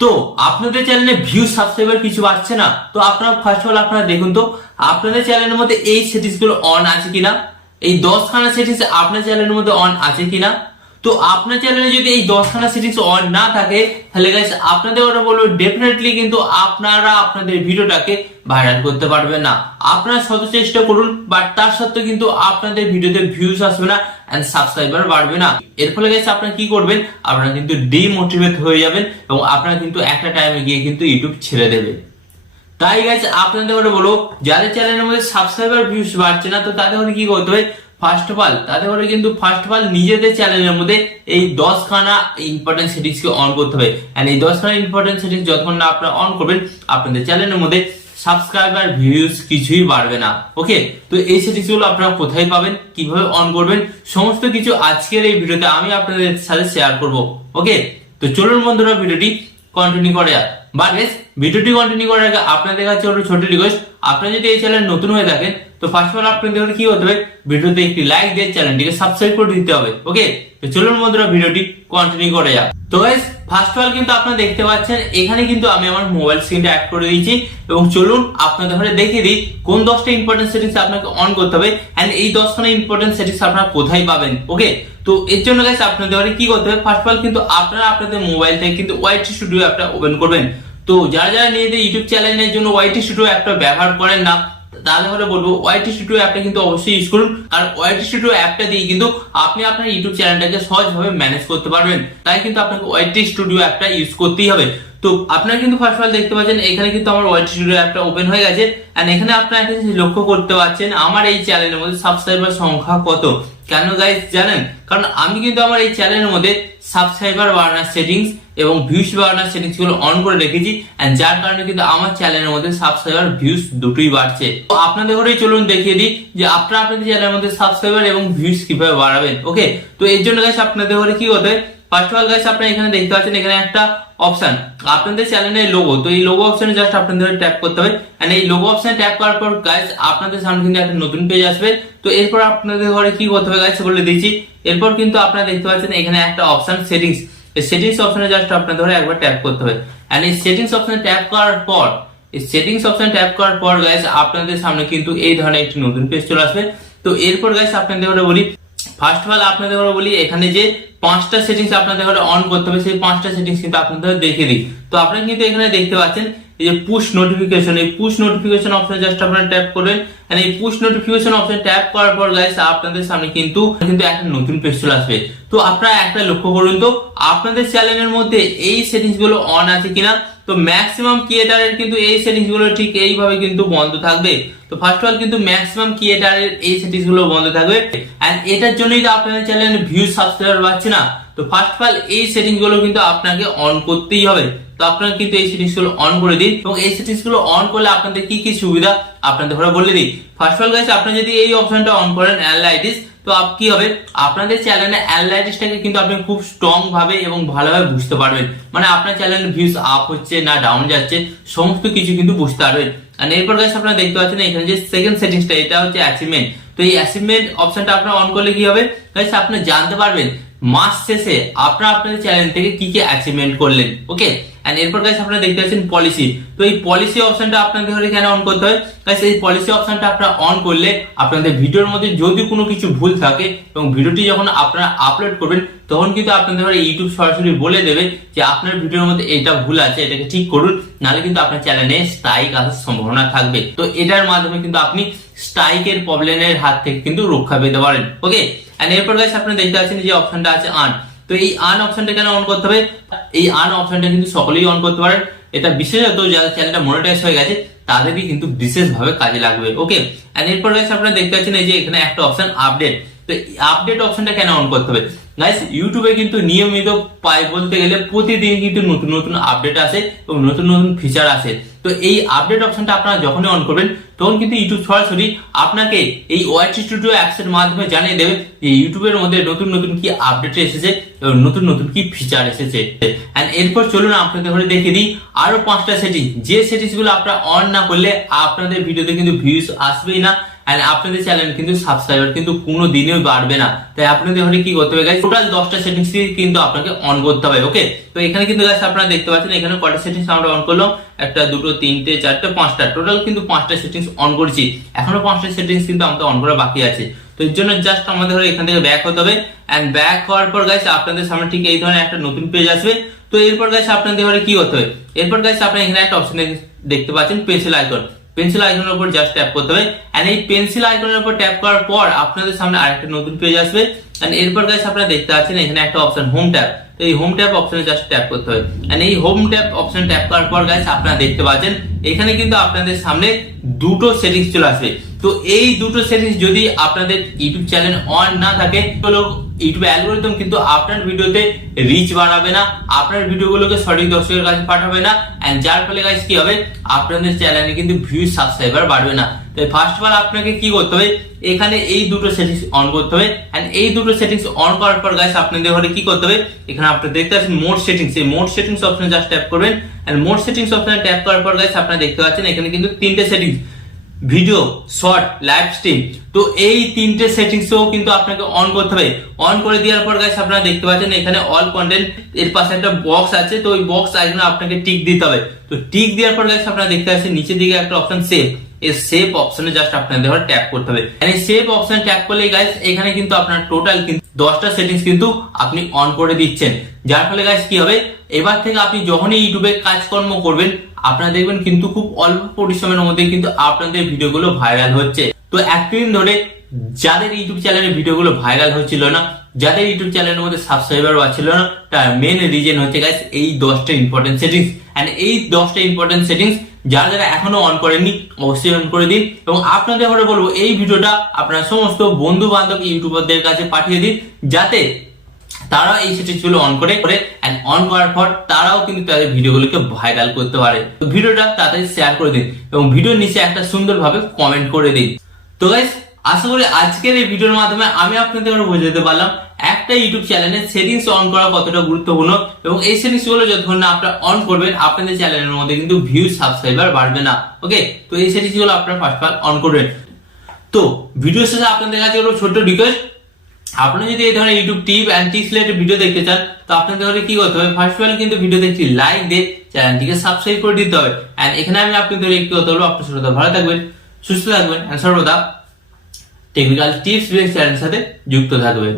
তো আপনাদের চ্যানেলে ভিউ সাবস্ক্রাইবার কিছু আসছে না, তো আপনারা ফার্স্ট অফ অল আপনারা দেখুন তো আপনাদের চ্যানেলের মধ্যে এই সেটিংস গুলো অন আছে কিনা। এই 10খানা সেটিংস আপনার চ্যানেলের মধ্যে অন আছে কিনা। তো আপনার চ্যানেলে যদি এই 10খানা সেটিংস অন না থাকে তাহলে গাইস আপনাদের ওটা বলবো ডেফিনেটলি কিন্তু আপনারা আপনাদের ভিডিওটাকে ভাইরাল করতে পারবেন না। আপনারা শত চেষ্টা করুন, বাট তার সত্ত্বেও কিন্তু আপনাদের ভিডিওতে ভিউজ আসবে না এন্ড সাবস্ক্রাইবার বাড়বে না। এর ফলে গাইস আপনারা কি করবেন, আপনারা কিন্তু ডিমোটিভেট হয়ে যাবেন এবং আপনারা কিন্তু একটা টাইমে গিয়ে কিন্তু ইউটিউব ছেড়ে দেবে। তাই গাইস আপনাদের ওটা বলবো যাদের চ্যানেলের মধ্যে সাবস্ক্রাইবার ভিউজ বাড়ছে না, তো তাদের ওটা কি করতে হবে, ফার্স্ট অফ অল নিজেদের চ্যানেলের মধ্যে এই 10খানা ইম্পর্টেন্ট সেটিংস কে অন করতে হবে। এন্ড এই 10খানা ইম্পর্টেন্ট সেটিংস যতক্ষণ না আপনারা অন করবেন আপনাদের চ্যানেলের মধ্যে সাবস্ক্রাইবার ভিউজ কিছুই বাড়বে না। ওকে, তো এই সেটিংস গুলো আপনারা কোথায় পাবেন, কিভাবে অন করবেন, সমস্ত কিছু আজকের এই ভিডিওতে আমি আপনাদের সাথে শেয়ার করব। ওকে, তো চলুন বন্ধুরা ভিডিওটি কন্টিনিউ করে যাক। বাট গাইস ভিডিওটি কন্টিনিউ করার আগে আপনাদের কাছে একটা ছোট রিকোয়েস্ট, আপনারা যদি এই চ্যানেল নতুন হয়ে থাকেন তো ফার্স্ট অফ অল আপনাদের কি হতে হবে, ভিডিওতে একটি লাইক দিয়ে চ্যানেলটিকে সাবস্ক্রাইব করে দিতে হবে। ওকে, তো চলুন বন্ধুরা ভিডিওটি কন্টিনিউ করে যাক। তো গাইস ফার্স্ট অফ অল কিন্তু আপনারা দেখতে পাচ্ছেন এখানে কিন্তু আমি আমার মোবাইল স্ক্রিনটা অ্যাড করে দিয়েছি এবং চলুন আপনাদের ঘরে দেখিয়ে দিই কোন 10টা ইম্পর্টেন্ট সেটিংস আপনাকে অন করতে হবে এন্ড এই 10খানা ইম্পর্টেন্ট সেটিংস আপনারা কোথায় পাবেন। ওকে, তো এর জন্য গাইস আপনাদের ঘরে কি করতে হবে, ফার্স্ট অফ অল কিন্তু আপনারা আপনাদের মোবাইল থেকে কিন্তু ওয়াইটি স্টুডিও অ্যাপটা ওপেন করবেন। তো যারা যারা নিজেদের ইউটিউব চ্যানেলের জন্য ওয়াইটি স্টুডিও অ্যাপটা ব্যবহার করেন না তাহলে হলে বলবো ওয়াইটি স্টুডিও অ্যাপটা কিন্তু অবশ্যই ইউজ করুন। আর ওয়াইটি স্টুডিও অ্যাপটা দিয়ে কিন্তু আপনি আপনার ইউটিউব চ্যানেলটাকে সহজভাবে ম্যানেজ করতে পারবেন। তাই কিন্তু আপনাকে ওয়াইটি স্টুডিও অ্যাপটা ইউজ করতেই হবে। তো আপনারা কিন্তু ফার্স্ট অফ অল দেখতে পাচ্ছেন এখানে কিন্তু আমার ওয়াইটি স্টুডিও অ্যাপটা ওপেন হয়ে গেছে এন্ড এখানে আপনারা একটা জিনিস লক্ষ্য করতে পারছেন আমার এই চ্যানেলের মধ্যে সাবস্ক্রাইবার সংখ্যা কত। কেন গাইস জানেন, কারণ আমি কিন্তু আমার এই চ্যানেলের মধ্যে সাবস্ক্রাইবার বাড়ানোর সেটিংস এবং ভিউজ বাড়ানোর সেটিংস গুলো অন করে রেখেছি এন্ড যার কারণে কিন্তু আমার চ্যানেলের মধ্যে সাবস্ক্রাইবার ভিউজ দুটোই বাড়ছে। তো আপনাদের ঘরেই চলুন দেখিয়ে দিই যে আপনারা আপনাদের চ্যানেলের মধ্যে সাবস্ক্রাইবার এবং ভিউজ কিভাবে বাড়াবেন। ওকে, তো এর জন্য গাইস আপনাদের ঘরে কি হতে হয়, ফার্স্ট অফ অল গাইস আপনারা এখানে দেখতে পাচ্ছেন এখানে একটা অপশন আপনাদের চ্যানেলের লোগো, তো এই লোগো অপশনে জাস্ট আপনাদের ট্যাপ করতে হবে এন্ড এই লোগো অপশনে ট্যাপ করার পর গাইস আপনাদের সামনে কিন্তু একটা নতুন পেজ আসবে। তো এরপর আপনাদের ঘরে কি করতে হবে গাইস বলে দিচ্ছি। এরপর কিন্তু আপনারা দেখতে পাচ্ছেন এখানে একটা অপশন সেটিংস, এই সেটিংস অপশনে জাস্ট আপনাদের ঘরে একবার ট্যাপ করতে হবে এন্ড এই সেটিংস অপশনে ট্যাপ করার পর গাইস আপনাদের সামনে কিন্তু এই ধরনের একটি নতুন পেজ চলে আসবে। তো এরপর গাইস আপনাদের ঘরে বলি ফার্স্ট অফ অল আপনাদের ঘরে বলি এখানে যে 5টা সেটিংস আপনাদের ঘরে অন করতে হবে সেই 5টা সেটিংস কিন্তু আপনাদের দেখিয়ে দিই। তো আপনারা কিন্তু এখানে দেখতে পাচ্ছেন এই যে পুশ নোটিফিকেশন, এই পুশ নোটিফিকেশন অপশনে জাস্ট আপনারা ট্যাপ করবেন এন্ড এই পুশ নোটিফিকেশন অপশনে ট্যাপ করার পর গাইস আপনাদের সামনে কিন্তু একটা নতুন পেজ চলে আসবে। তো আপনারা একটা লক্ষ্য করুন তো আপনাদের চ্যানেলের মধ্যে এই সেটিংস গুলো অন আছে কিনা। তো ম্যাক্সিমাম ক্রিয়েটারের কিন্তু এই সেটিংস গুলো ঠিক এইভাবে কিন্তু বন্ধ থাকবে। তো ফার্স্ট অফ অল কিন্তু ম্যাক্সিমাম ক্রিয়েটারের এই সেটিংস গুলো বন্ধ থাকবে এন্ড এটার জন্যই তো আপনাদের চ্যানেলে ভিউজ সাবস্ক্রাইবার বাড়ছে না। তো ফার্স্ট অফ অল এই সেটিংস গুলো কিন্তু আপনাকে অন করতেই হবে। তো আপনারা কিন্তু এই সেটিংস গুলো অন করে দিন এবং এই সেটিংস গুলো অন করলে আপনাদের কি কি সুবিধা আপনাদের ঘরে বলে দিই। ফার্স্ট অফ অল গাইস আপনারা যদি এই অপশনটা অন করেন অ্যানালাইটিক্স, তো কি হবে আপনাদের চ্যানেলে অ্যানালাইটিক্সটাকে কিন্তু আপনি খুব স্ট্রং ভাবে এবং ভালোভাবে বুঝতে পারবেন, মানে আপনার চ্যানেলের ভিউজ আপ হচ্ছে না ডাউন যাচ্ছে সমস্ত কিছু কিন্তু বুঝতে পারবেন। আর এরপর গাইস আপনারা দেখতে পাচ্ছেন এখানে যে সেকেন্ড সেটিংসটা এটা হচ্ছে অ্যাচিভমেন্ট। তো এই অ্যাচিভমেন্ট অপশনটা আপনারা অন করলে কি হবে গাইস আপনি জানতে পারবেন মাস শেষে আপনারা আপনাদের চ্যানেল থেকে কি কি অ্যাচিভমেন্ট করলেন। ওকে, এন্ড এরপর গাইস আপনারা দেখতে পাচ্ছেন পলিসি। তো এই পলিসি অপশনটা আপনাদের ঘরে কেন অন করতে হয় গাইস, এই পলিসি অপশনটা আপনারা অন করলে আপনাদের ভিডিওর মধ্যে যদি কোনো কিছু ভুল থাকে এবং ভিডিওটি যখন আপনারা আপলোড করবেন তখন কিন্তু আপনাদের ঘরে ইউটিউব সরাসরি বলে দেবে যে আপনার ভিডিওর মধ্যে এটা ভুল আছে, এটাকে ঠিক করুন, নাহলে কিন্তু আপনার চ্যানেলে স্ট্রাইক আসার সম্ভাবনা থাকবে। তো এটার মাধ্যমে কিন্তু আপনি স্ট্রাইকের প্রবলেমের হাত থেকে কিন্তু রক্ষা পেতে পারেন। ওকে, এন্ড এরপর গাইস আপনারা দেখতে পাচ্ছেন যে অপশনটা আছে আর্ন। তো এই আর্ন অপশনটা কেন অন করতে হবে, এই আর্ন অপশনটা কিন্তু সকলেই অন করতে পারেন, এটা বিশেষত যাদের চ্যানেলটা মনিটাইজ হয়ে গেছে তাদেরই কিন্তু বিশেষভাবে কাজে লাগবে। ওকে, এন্ড এরপর গাইস আপনারা দেখতে পাচ্ছেন এই যে এখানে একটা অপশন আপডেট। তো আপডেট অপশনটা কেন অন করতে হবে গাইস, ইউটিউবে কিন্তু নিয়মিত বলতে গেলে প্রতিদিন কিন্তু নতুন নতুন আপডেট আসে এবং নতুন নতুন ফিচার আসে। তো এই আপডেট অপশনটা আপনারা যখনই অন করবেন তখন কিন্তু ইউটিউব সরাসরি আপনাকে এই ওয়াইটি স্টুডিও অ্যাপস এর মাধ্যমে জানিয়ে দেবে যে ইউটিউবের মধ্যে নতুন নতুন কি আপডেট এসেছে এবং নতুন নতুন কি ফিচার এসেছে। এন্ড এরপর চলুন আপনাদের ঘরে দেখিয়ে দিই আরো 5টা সেটিং, যে সেটিংস গুলো আপনারা অন না করলে আপনাদের ভিডিওতে কিন্তু ভিউজ আসবেই না এন্ড আপনাদের চ্যানেল কিন্তু সাবস্ক্রাইবার কিন্তু কোনো দিনেও বাড়বে না। তাই আপনাদের ঘরে কি করতে হবে গাইস, টোটাল 10টা সেটিংস কিন্তু আপনাকে অন করতে হবে। ওকে, তো এখানে কিন্তু গাইস আপনারা দেখতে পাচ্ছেন এখানে কয়টা সেটিংস আমরা অন করলাম, একটা দুটো তিনটে চারটে পাঁচটা, টোটাল কিন্তু 5টা সেটিংস অন করেছি। এখনো 5টা সেটিংস কিন্তু আমাদের অন করা বাকি আছে। তো এর জন্য জাস্ট আমাদের এখান থেকে ব্যাক হতে হবে। এন্ড ব্যাক হওয়ার পর গাইস আপনাদের সামনে ঠিক এই ধরনের একটা নতুন পেজ আসবে। তো এরপর গাইস আপনাদের কি করতে হবে, এরপর গাইস আপনারা এখানে একটা অপশন দেখতে পাচ্ছেন পেন্সিল আইকন, পেন্সিল আইকনের উপর জাস্ট ট্যাপ করতে হবে। এন্ড এই পেন্সিল আইকনের উপর ট্যাপ করার পর আপনাদের সামনে আরেকটা নতুন পেজ আসবে। এন্ড এরপর গাইস আপনারা দেখতে পাচ্ছেন এখানে একটা অপশন হোম ট্যাব, তো এই হোম ট্যাব অপশনে জাস্ট ট্যাপ করতে হবে। এন্ড এই হোম ট্যাব অপশন ট্যাপ করার পর গাইস আপনারা দেখতে পাচ্ছেন এখানে কিন্তু আপনাদের সামনে দুটো সেটিংস চলে আসবে। তো এই দুটো সেটিংস যদি আপনাদের ইউটিউব চ্যানেল অন না থাকে তাহলে ইউটিউব অ্যালগরিদম কিন্তু আপনার ভিডিওতে রিচ বাড়াবে না, আপনার ভিডিওগুলোকে সঠিক দর্শকের কাছে পাঠাবে না। এন্ড যার ফলে গাইস কি হবে, আপনাদের চ্যানেলে কিন্তু ভিউজ সাবস্ক্রাইবার বাড়বে না। তো ফার্স্ট অফ অল আপনাকে কি করতে হবে, এখানে এই দুটো সেটিংস অন করতে হবে। এন্ড এই দুটো সেটিংস অন করার পর গাইস আপনাদের ঘরে কি করতে হবে, এখানে আপনারা দেখতে পাচ্ছেন মোড সেটিংস, এই মোড সেটিংস অপশনে জাস্ট ট্যাপ করবেন। এন্ড মোড সেটিংস অপশনে ট্যাপ করার পর গাইস আপনারা দেখতে পাচ্ছেন এখানে কিন্তু তিনটে settings, video, short, live stream. তো এই তিনটে সেটিংসও কিন্তু আপনাকে অন করতে হবে। অন করে দেওয়ার পর গাইস আপনারা দেখতে পাচ্ছেন এখানে অল কন্টেন্ট এর পাশে একটা বক্স আছে, তো ওই বক্স আইকনে আপনাকে টিক দিতে হবে। তো টিক দেওয়ার পর গাইস আপনারা দেখতে পাচ্ছেন নিচের দিকে একটা অপশন সেভ, এই সেভ অপশনে জাস্ট আপনাদের ট্যাপ করতে হবে। এই সেভ অপশনে ট্যাপ করলে গাইস এখানে কিন্তু আপনার টোটাল কিন্তু 10টা সেটিংস কিন্তু আপনি অন করে দিচ্ছেন। যার ফলে গাইস কি হবে, এবার থেকে আপনি যখনই ইউটিউবে কাজকর্ম করবেন আপনারা দেখবেন কিন্তু খুব অল্প পরিশ্রমের মধ্যে কিন্তু আপনাদের ভিডিওগুলো ভাইরাল হচ্ছে। তো একদিন ধরে যাদের ইউটিউব চ্যানেলের ভিডিওগুলো ভাইরাল হচ্ছিল না, যাদের ইউটিউব চ্যানেলের মধ্যে সাবস্ক্রাইবার বাড়ছিল না, তার মেন রিজন হচ্ছে গাইস এই 10টা ইম্পর্টেন্ট সেটিংস। এন্ড এই 10টা ইম্পর্টেন্ট সেটিংস যারা যারা এখনো অন করেননি অবশ্যই অন করে দিন। এবং আপনাদের ঘরে বলবো এই ভিডিওটা আপনার সমস্ত বন্ধু বান্ধব ইউটিউবারদের কাছে পাঠিয়ে দিন, যাতে তারা এই সেটিংস গুলো অন করে এন্ড অন করার পর তারাও কিন্তু তাদের ভিডিওগুলোকে ভাইরাল করতে পারে। তো ভিডিওটা তাড়াতাড়ি শেয়ার করে দিন এবং ভিডিওর নিচে একটা সুন্দরভাবে কমেন্ট করে দিন। তো গাইস আশা করি আজকের এই ভিডিওর মাধ্যমে আমি আপনাদের বোঝাতে পারলাম একটা ইউটিউব চ্যানেলের সেটিংস অন করা কতটা গুরুত্বপূর্ণ, এবং এই সেটিংস গুলো যতক্ষণ না আপনারা অন করবেন আপনাদের চ্যানেলের মধ্যে কিন্তু ভিউ সাবস্ক্রাইবার বাড়বে না। ওকে, তো এই সেটিংস গুলো আপনারা ফার্স্ট অন করবেন। তো ভিডিও শেষে আপনাদের কাছে হলো ছোট্ট রিকোয়েস্ট, আপনারা যদি এই ধরনের YouTube tip and tricks related video দেখতে চান তো আপনাদের কি করতে হবে, ফার্স্ট অফ অল কিন্তু ভিডিওতে একটি লাইক দিয়ে চ্যানেলটিকে সাবস্ক্রাইব করে দিতে হবে। এন্ড এখানে আমি আপনাদের একটু কথা বলবো, আপনার সর্বদা ভালো থাকবেন, সুস্থ থাকবেন এন্ড সর্বদা টেকনিক্যাল টিপস ভিডিও চ্যানেলের সাথে যুক্ত থাকবেন।